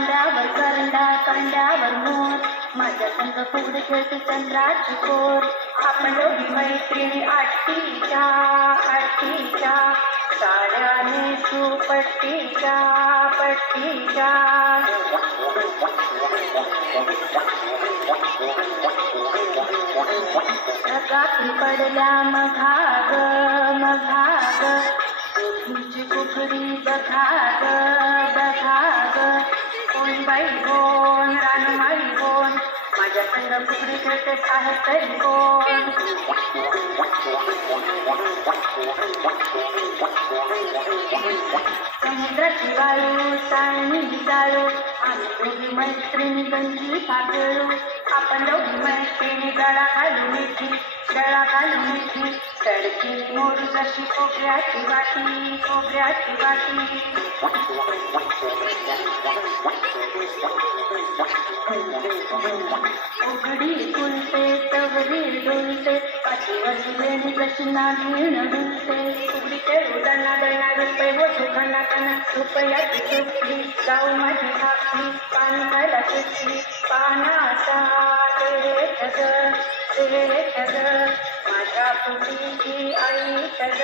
कांड्यावर करंडा कांड्यावर मोर माझ्या संग फुगडी खेळते चंद्राची कोर आपण दोघी मैत्रिणी आठवीच्या साड्या नेसू पट्टीच्या रात्री पडल्या मघाग तुझी कुकडी बघाग कोण बाई कोण रानमाई कोण माझ्या संग कुकडी खेळते साहसरी कोण समुद्राची वाळू चाळणी जाळू आम्ही दोघी मैत्रिणी गंजी पातळू आपण दोघी मैत्रिणी गळा घालू मिठी तडकी मोरू जशी खोबऱ्याची वाटी उघडी फुलते तवरी डुलते पाठीवरची वेणी जशी नागिण डुलते उघडी खेळू दणा रुपये होतो कणा रुपयाची सुटली जाऊ माझी भाकली पाणी खायला सुटली पानाचा माझ्या पुटीची आई तग